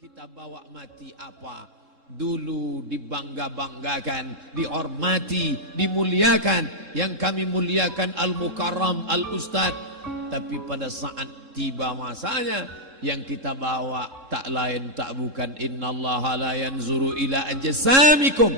kita bawa mati apa? Dulu dibangga-banggakan, dihormati, dimuliakan. Yang kami muliakan Al-Mukarram, Al-Ustad. Tapi pada saat tiba masanya, yang kita bawa tak lain tak bukan innallaha la yanzuru ila ajsamikum.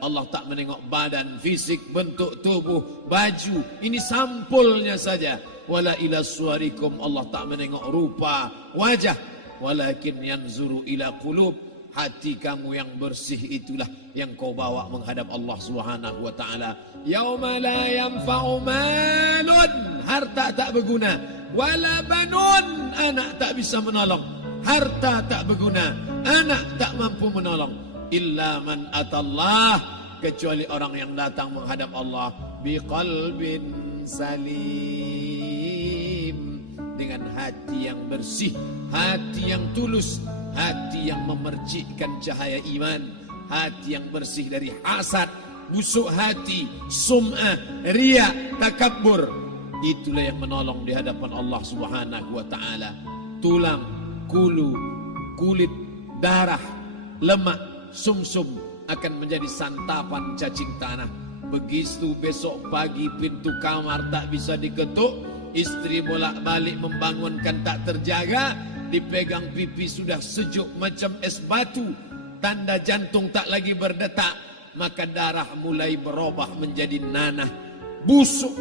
Allah tak menengok badan, fisik, bentuk tubuh, baju. Ini sampulnya saja. Wala ila suwarikum. Allah tak menengok rupa, wajah. Walakin yanzuru ila qulub. Hati kamu yang bersih itulah yang kau bawa menghadap Allah Subhanahu wa taala. Yauma la yanfa'u malun, harta tak berguna, wala banun, anak tak bisa menolong. Harta tak berguna, anak tak mampu menolong. Illa man atallah, kecuali orang yang datang menghadap Allah biqalbin salim, dengan hati yang bersih, hati yang tulus, hati yang memercikkan cahaya iman, hati yang bersih dari hasad, busuk hati, sum'ah, riya, takabbur. Itulah yang menolong di hadapan Allah Subhanahu wa taala. Tulang, kulu, kulit, darah, lemak, sumsum akan menjadi santapan cacing tanah. Begitu besok pagi pintu kamar tak bisa diketuk, istri bolak-balik membangunkan tak terjaga, dipegang pipi sudah sejuk macam es batu, tanda jantung tak lagi berdetak, maka darah mulai berubah menjadi nanah, busuk.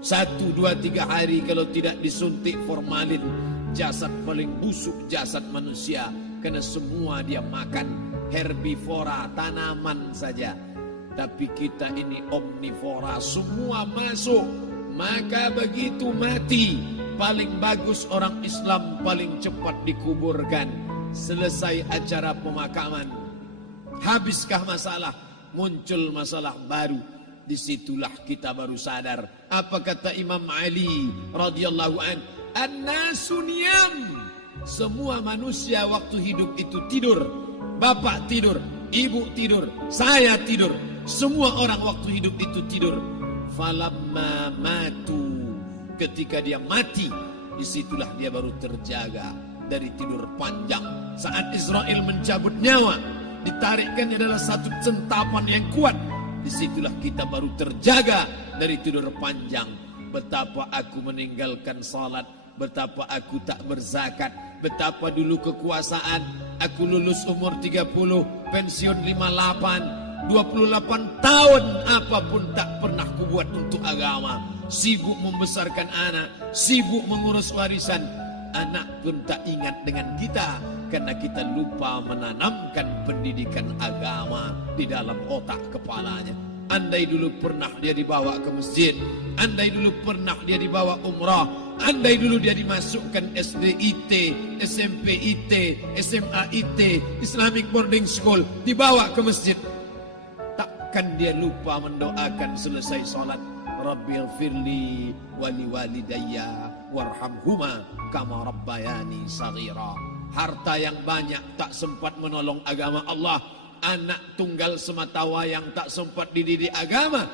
1, 2, 3 hari kalau tidak disuntik formalin, jasad paling busuk jasad manusia, karena semua dia makan herbivora, tanaman saja. Tapi kita ini omnivora, semua masuk. Maka begitu mati, paling bagus orang Islam paling cepat dikuburkan. Selesai acara pemakaman, habiskah masalah, muncul masalah baru. Disitulah kita baru sadar. Apa kata Imam Ali radhiyallahu an? An-nasu niyam. Semua manusia waktu hidup itu tidur. Bapak tidur, ibu tidur, saya tidur. Semua orang waktu hidup itu tidur. Falamma matu, ketika dia mati, disitulah dia baru terjaga dari tidur panjang. Saat Israel mencabut nyawa, ditarikkan adalah satu centapan yang kuat. Disitulah kita baru terjaga dari tidur panjang. Betapa aku meninggalkan salat, betapa aku tak berzakat, betapa dulu kekuasaan. Aku lulus umur 30, pensiun 58, 28 tahun apapun tak pernah kubuat untuk agama. Sibuk membesarkan anak, sibuk mengurus warisan. Anak pun tak ingat dengan kita, karena kita lupa menanamkan pendidikan agama di dalam otak kepalanya. Andai dulu pernah dia dibawa ke masjid, andai dulu pernah dia dibawa umrah, andai dulu dia dimasukkan SD IT, SMP IT, SMA IT, Islamic Boarding School, dibawa ke masjid, takkan dia lupa mendoakan selesai sholat, Rabbil firli wali walidayya warhamhuma kama rabbayani saghira. Harta yang banyak tak sempat menolong agama Allah. Anak tunggal semata wayang tak sempat dididik agama.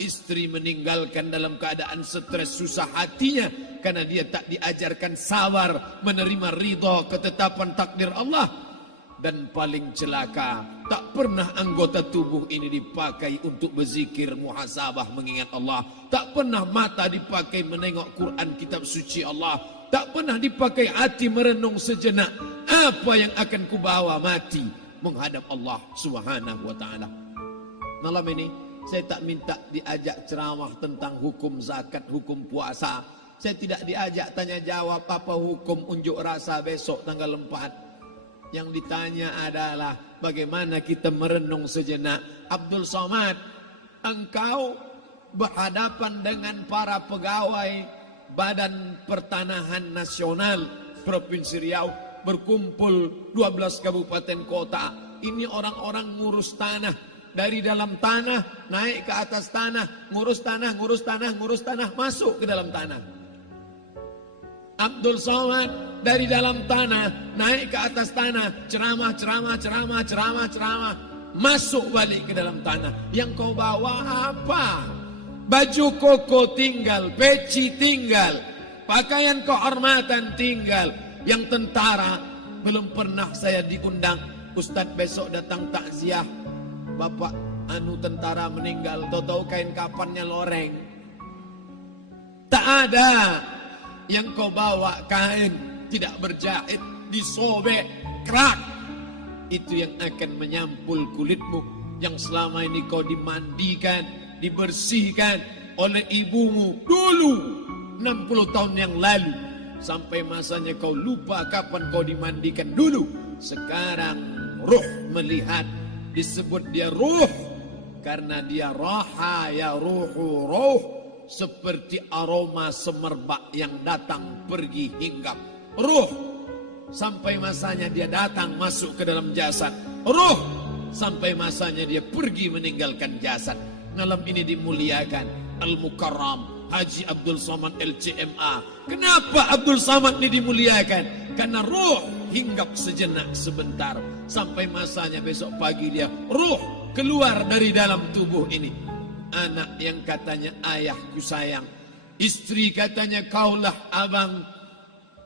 Istri meninggalkan dalam keadaan stres susah hatinya karena dia tak diajarkan sabar menerima ridha ketetapan takdir Allah. Dan paling celaka, tak pernah anggota tubuh ini dipakai untuk berzikir, muhasabah, mengingat Allah. Tak pernah mata dipakai menengok Quran, kitab suci Allah. Tak pernah dipakai hati merenung sejenak. Apa yang akan kubawa mati menghadap Allah Subhanahu wa ta'ala. Malam ini saya tak minta diajak ceramah tentang hukum zakat, hukum puasa. Saya tidak diajak tanya jawab apa hukum unjuk rasa besok tanggal 4. Yang ditanya adalah bagaimana kita merenung sejenak. Abdul Somad, engkau berhadapan dengan para pegawai Badan Pertanahan Nasional Provinsi Riau, berkumpul 12 kabupaten kota. Ini orang-orang ngurus tanah, dari dalam tanah naik ke atas tanah, ngurus tanah, ngurus tanah, ngurus tanah, masuk ke dalam tanah. Abdul Somad dari dalam tanah naik ke atas tanah, ceramah, masuk balik ke dalam tanah. Yang kau bawa apa? Baju koko tinggal, peci tinggal, pakaian kehormatan tinggal. Yang tentara belum pernah saya diundang. Ustadz besok datang takziah, bapak tentara meninggal, tahu-tahu kain kafannya loreng. Tak ada. Yang kau bawa kain tidak berjahit, disobek, kerak. Itu yang akan menyampul kulitmu, yang selama ini kau dimandikan, dibersihkan oleh ibumu dulu 60 tahun yang lalu. Sampai masanya kau lupa kapan kau dimandikan dulu. Sekarang ruh melihat, disebut dia ruh karena dia raha ya ruhu ruh, seperti aroma semerbak yang datang pergi hinggap. Ruh sampai masanya dia datang masuk ke dalam jasad. Ruh sampai masanya dia pergi meninggalkan jasad. Malam ini dimuliakan Al-Mukarram Haji Abdul Somad LCMA. Kenapa Abdul Somad ini dimuliakan? Karena ruh hinggap sejenak sebentar, sampai masanya besok pagi dia ruh keluar dari dalam tubuh ini. Anak yang katanya ayahku sayang, istri katanya kaulah abang,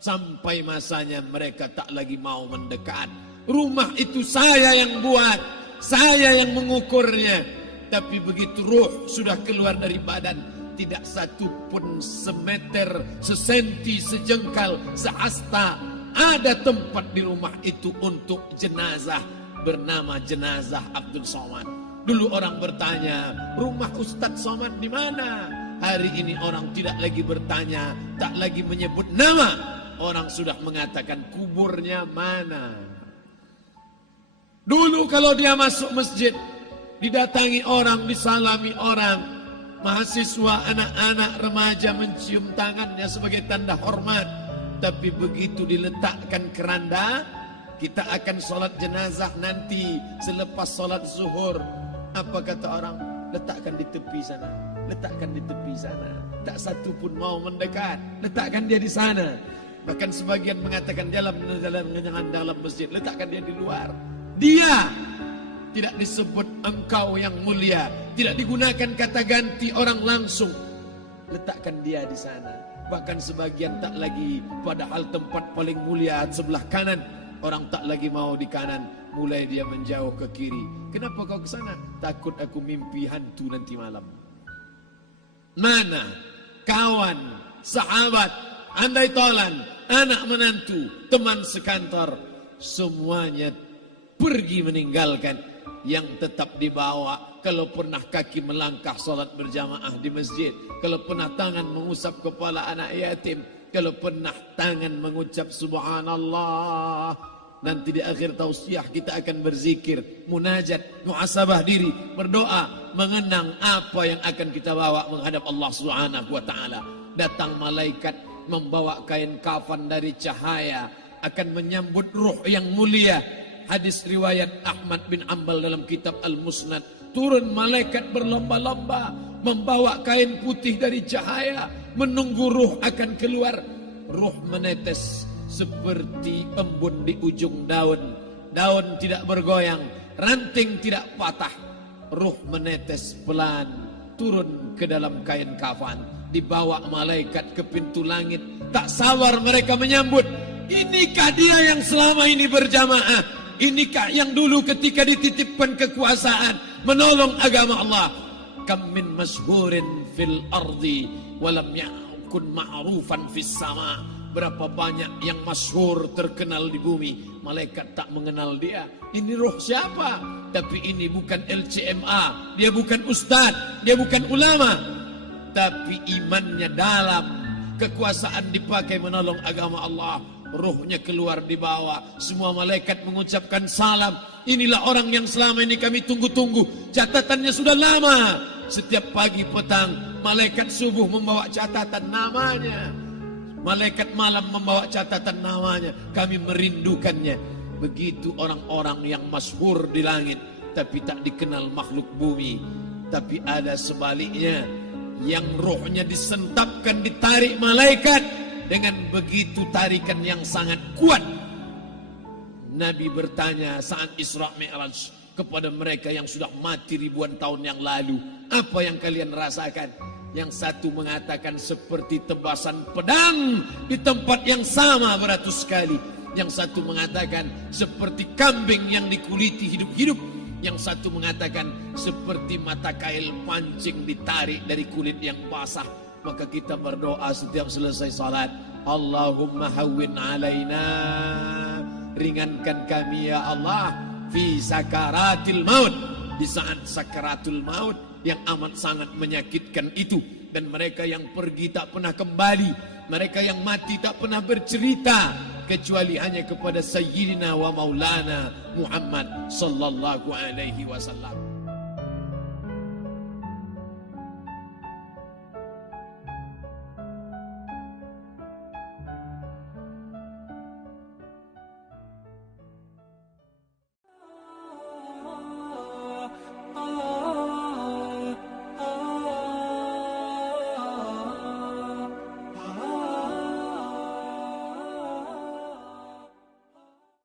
sampai masanya mereka tak lagi mau mendekat. Rumah itu saya yang buat, saya yang mengukurnya. Tapi begitu ruh sudah keluar dari badan, tidak satu pun semeter, sesenti, sejengkal, sehasta ada tempat di rumah itu untuk jenazah bernama jenazah Abdul Somad. Dulu orang bertanya, rumah Ustadz Somad di mana? Hari ini orang tidak lagi bertanya, tak lagi menyebut nama. Orang sudah mengatakan kuburnya mana. Dulu kalau dia masuk masjid, didatangi orang, disalami orang. Mahasiswa, anak-anak, remaja mencium tangannya sebagai tanda hormat. Tapi begitu diletakkan keranda, kita akan sholat jenazah nanti selepas sholat zuhur. Apa kata orang? Letakkan di tepi sana, letakkan di tepi sana. Tak satu pun mau mendekat, letakkan dia di sana. Bahkan sebagian mengatakan jangan dalam masjid, letakkan dia di luar. Dia tidak disebut engkau yang mulia, tidak digunakan kata ganti orang langsung. Letakkan dia di sana. Bahkan sebagian tak lagi, padahal tempat paling mulia sebelah kanan, orang tak lagi mau di kanan, mulai dia menjauh ke kiri. Kenapa kau ke sana? Takut aku mimpi hantu nanti malam. Mana kawan, sahabat, andai tolan, anak menantu, teman sekantor, semuanya pergi meninggalkan. Yang tetap dibawa, kalau pernah kaki melangkah salat berjamaah di masjid, kalau pernah tangan mengusap kepala anak yatim, kalau pernah tangan mengucap subhanallah. Nanti di akhir tausiah kita akan berzikir, munajat, muhasabah diri, berdoa, mengenang apa yang akan kita bawa menghadap Allah Subhanahu wa taala. Datang malaikat membawa kain kafan dari cahaya, akan menyambut ruh yang mulia. Hadis riwayat Ahmad bin Ambal dalam kitab Al-Musnad. Turun malaikat berlomba-lomba membawa kain putih dari cahaya, menunggu ruh akan keluar. Ruh menetes seperti embun di ujung daun. Daun tidak bergoyang, ranting tidak patah. Ruh menetes pelan, turun ke dalam kain kafan, dibawa malaikat ke pintu langit. Tak sabar mereka menyambut. Inikah dia yang selama ini berjamaah? Inikah yang dulu ketika dititipkan kekuasaan menolong agama Allah? Kam min masyhurin fil ardi walam yakun ma'rufan fis sama. Berapa banyak yang masyhur terkenal di bumi, malaikat tak mengenal dia. Ini roh siapa? Tapi ini bukan LCMA, dia bukan ustaz, dia bukan ulama, tapi imannya dalam. Kekuasaan dipakai menolong agama Allah. Ruhnya keluar di bawah, semua malaikat mengucapkan salam. Inilah orang yang selama ini kami tunggu-tunggu. Catatannya sudah lama. Setiap pagi petang, malaikat subuh membawa catatan namanya, malaikat malam membawa catatan namanya. Kami merindukannya. Begitu orang-orang yang masyhur di langit, tapi tak dikenal makhluk bumi. Tapi ada sebaliknya, yang rohnya disentapkan, ditarik malaikat. Dengan begitu tarikan yang sangat kuat, Nabi bertanya saat Isra Mi'raj kepada mereka yang sudah mati ribuan tahun yang lalu, apa yang kalian rasakan? Yang satu mengatakan seperti tebasan pedang di tempat yang sama beratus kali. Yang satu mengatakan seperti kambing yang dikuliti hidup-hidup. Yang satu mengatakan seperti mata kail pancing ditarik dari kulit yang basah. Maka kita berdoa setiap selesai salat, Allahumma hawwin alaina, ringankan kami ya Allah, fi sakaratil maut, di saat sakaratul maut yang amat sangat menyakitkan itu. Dan mereka yang pergi tak pernah kembali, mereka yang mati tak pernah bercerita kecuali hanya kepada Sayyidina wa Maulana Muhammad sallallahu alaihi wasallam.